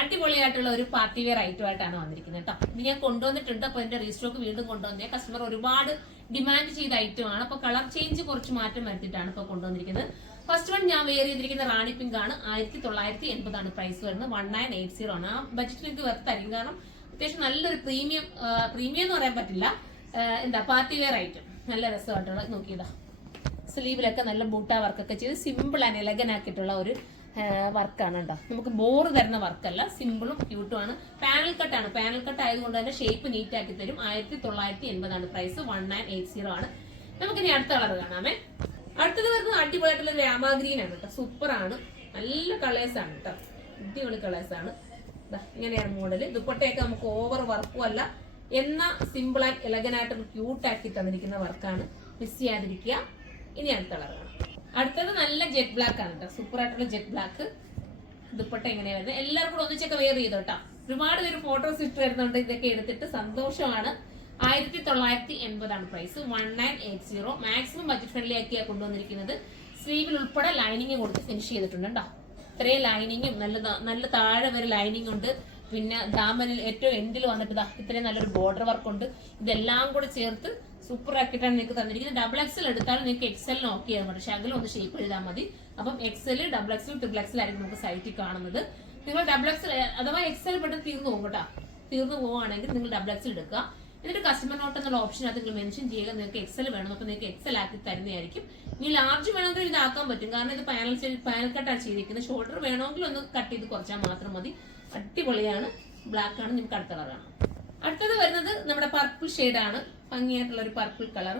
അടിപൊളിയായിട്ടുള്ള ഒരു party wear item ആയിട്ടാണ് വന്നിരിക്കുന്നത് കേട്ടോ. ഇത് ഞാൻ കൊണ്ടുവന്നിട്ടുണ്ട്. അപ്പൊ എന്റെ റീസ്റ്റോക്ക് വീണ്ടും കൊണ്ടുവന്നേ. കസ്റ്റമർ ഒരുപാട് ഡിമാൻഡ് ചെയ്ത ഐറ്റം ആണ്. അപ്പൊ കളർ ചേഞ്ച് കുറച്ച് മാറ്റം വരുത്തിയിട്ടാണ് ഇപ്പൊ കൊണ്ടുവന്നിരിക്കുന്നത്. ഫസ്റ്റ് വൺ ഞാൻ വെയർ ചെയ്തിരിക്കുന്ന റാണി പിങ്ക് ആണ്. 1980 പ്രൈസ് വരുന്നത്. 1980 ആണ്. ആ ബഡ്ജറ്റിൽ ഇത് വർത്തായിരിക്കും. കാരണം അത്യാവശ്യം നല്ലൊരു പ്രീമിയം എന്ന് പറയാൻ പറ്റില്ല, എന്താ പാർട്ടി വെയർ ഐറ്റം. നല്ല രസമായിട്ടുള്ള നോക്കിയതാ. സ്ലീവിലൊക്കെ നല്ല ബൂട്ട വർക്കൊക്കെ ചെയ്ത് സിമ്പിൾ ആൻഡ് എലഗൻ ആക്കിയിട്ടുള്ള ഒരു വർക്കാണ് കേട്ടോ. നമുക്ക് ബോർ തരുന്ന വർക്കല്ല, സിമ്പിളും ക്യൂട്ടും ആണ്. പാനൽ കട്ടാണ്. പാനൽ കട്ട് ആയതുകൊണ്ട് തന്നെ ഷേപ്പ് നീറ്റ് ആക്കി തരും. 1980 പ്രൈസ്. 1980 ആണ്. നമുക്കിനി അടുത്ത കളർ കാണാമേ. അടുത്തത് വരുന്നത് അടിപൊളിയായിട്ടുള്ള രാമാഗ്രീൻ ആണ് കേട്ടോ. സൂപ്പർ ആണ്. നല്ല കളേഴ്സ് ആണ് കേട്ടോ. അടിപൊളി കളേഴ്സ് ആണ്. ഇങ്ങനെയാണ് മോഡല്. ദുപ്പട്ടയൊക്കെ നമുക്ക് ഓവർ വർക്കും അല്ല, എന്നാ സിമ്പിൾ ആൻഡ് എലഗനായിട്ട് ക്യൂട്ട് ആക്കി തന്നിരിക്കുന്ന വർക്കാണ്. മിസ് ചെയ്യാതിരിക്കുക. ഇനി അടുത്ത കളർ കാണാം. അടുത്തത് നല്ല ജെറ്റ് ബ്ലാക്ക് ആണ് കേട്ടോ. സൂപ്പർ ആയിട്ടുള്ള ജെറ്റ് ബ്ലാക്ക്. ദുപ്പട്ട എങ്ങനെയാ വരുന്നത്. എല്ലാവർക്കും കൂടെ ഒന്നിച്ചൊക്കെ വെയർ ചെയ്തോട്ടാ. ഒരുപാട് പേര് ഫോട്ടോസ് ഇട്ട് വരുന്നുണ്ട്. ഇതൊക്കെ എടുത്തിട്ട് സന്തോഷമാണ്. 1980 പ്രൈസ്. 1980. മാക്സിമം ബഡ്ജറ്റ് ഫ്രണ്ട്ലി ആക്കിയാണ് കൊണ്ടുവന്നിരിക്കുന്നത്. സ്ലീവിൽ ഉൾപ്പെടെ ലൈനിങ് കൊടുത്ത് ഫിനിഷ് ചെയ്തിട്ടുണ്ട് കേട്ടോ. ഇത്രയും ലൈനിങ്ങും നല്ല താഴെ വരെ ലൈനിങ് ഉണ്ട്. പിന്നെ ദാമനിൽ ഏറ്റവും എൻഡിൽ വന്നിട്ട് ഇത്രയും നല്ലൊരു ബോർഡർ വർക്ക് ഉണ്ട്. ഇതെല്ലാം കൂടെ ചേർത്ത് സൂപ്പർ ആക്കിയിട്ടാണ് നിങ്ങൾക്ക് തന്നിരിക്കുന്നത്. ഡബിൾ എക്സൽ എടുത്താലും നിങ്ങൾക്ക് എക്സലിന് ഓക്കെ ചെയ്യാൻ പറ്റും. ശകലം ഒന്ന് ഷേപ്പ് എഴുതാൽ മതി. അപ്പം XL, double XL, triple XL ആയിരിക്കും നമുക്ക് സൈറ്റിൽ കാണുന്നത്. നിങ്ങൾ ഡബിൾ എക്സൽ അഥവാ എക്സൽ പെട്ടെന്ന് തീർന്നു പോകും കേട്ടോ. തീർന്നു പോവുകയാണെങ്കിൽ നിങ്ങൾ ഡബിൾ എക്സൽ എടുക്കുക. എന്നിട്ട് കസ്റ്റമർ നോട്ട് എന്നുള്ള ഓപ്ഷൻ അത് നിങ്ങൾ മെൻഷൻ ചെയ്യുക. നിങ്ങൾക്ക് എക്സൽ വേണം. അപ്പൊ നിങ്ങൾക്ക് എക്സൽ ആക്കി തരുന്നതായിരിക്കും. ഇനി ലാർജ് വേണമെങ്കിൽ ഇതാക്കാൻ പറ്റും. കാരണം ഇത് പാനൽ കട്ടാണ് ചെയ്തിരിക്കുന്നത്. ഷോൾഡർ വേണമെങ്കിൽ ഒന്ന് കട്ട് ചെയ്ത് കുറച്ചാൽ മാത്രം മതി. അടിപൊളിയാണ്. ബ്ലാക്ക് ആണ്. നിങ്ങൾക്ക് അടുത്ത കളറാണ്. അടുത്തത് വരുന്നത് നമ്മുടെ പർപ്പിൾ ഷെയ്ഡാണ്. ഭംഗിയായിട്ടുള്ള ഒരു പർപ്പിൾ കളർ.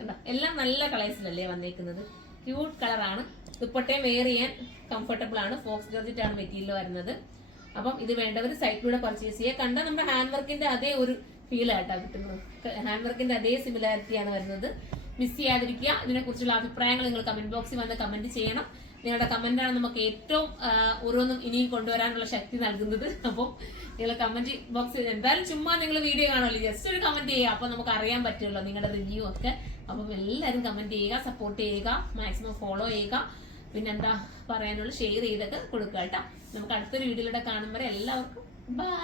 എന്താ എല്ലാം നല്ല കളേഴ്സിലല്ലേ വന്നേക്കുന്നത്. ക്യൂട്ട് കളറാണ്. ദുപ്പട്ടയും വെയർ ചെയ്യാൻ കംഫർട്ടബിൾ ആണ്. ഫോക്സ് ജോർജറ്റ് ആണ് മെറ്റീരിയൽ വരുന്നത്. അപ്പം ഇത് വേണ്ടവർ സൈറ്റിലൂടെ പർച്ചേസ് ചെയ്യുക. കണ്ട നമ്മുടെ ഹാൻഡ് വർക്കിന്റെ അതേ ഒരു ഫീൽ ആയിട്ടാണ് കിട്ടുന്നത്. ഹാൻഡ് വർക്കിന്റെ അതേ സിമിലാരിറ്റിയാണ് വരുന്നത്. മിസ് ചെയ്യാതിരിക്കുക. ഇതിനെക്കുറിച്ചുള്ള അഭിപ്രായങ്ങൾ നിങ്ങൾ കമന്റ് ബോക്സിൽ വന്ന് കമന്റ് ചെയ്യണം. നിങ്ങളുടെ കമന്റാണ് നമുക്ക് ഏറ്റവും ഓരോന്നും ഇനിയും കൊണ്ടുവരാനുള്ള ശക്തി നൽകുന്നത്. അപ്പം നിങ്ങൾ കമന്റ് ബോക്സിൽ എന്തായാലും ചുമ്മാ നിങ്ങൾ വീഡിയോ കാണുമല്ലോ, ജസ്റ്റ് ഒരു കമന്റ് ചെയ്യുക. അപ്പൊ നമുക്ക് അറിയാൻ പറ്റുമല്ലോ നിങ്ങളുടെ റിവ്യൂ ഒക്കെ. അപ്പം എല്ലാവരും കമന്റ് ചെയ്യുക, സപ്പോർട്ട് ചെയ്യുക, മാക്സിമം ഫോളോ ചെയ്യുക. പിന്നെന്താ പറയാനുള്ള ഷെയർ ചെയ്തൊക്കെ കൊടുക്കുക കേട്ടോ. നമുക്ക് അടുത്തൊരു വീഡിയോയിലൂടെ കാണുമ്പോൾ എല്ലാവർക്കും ബൈ.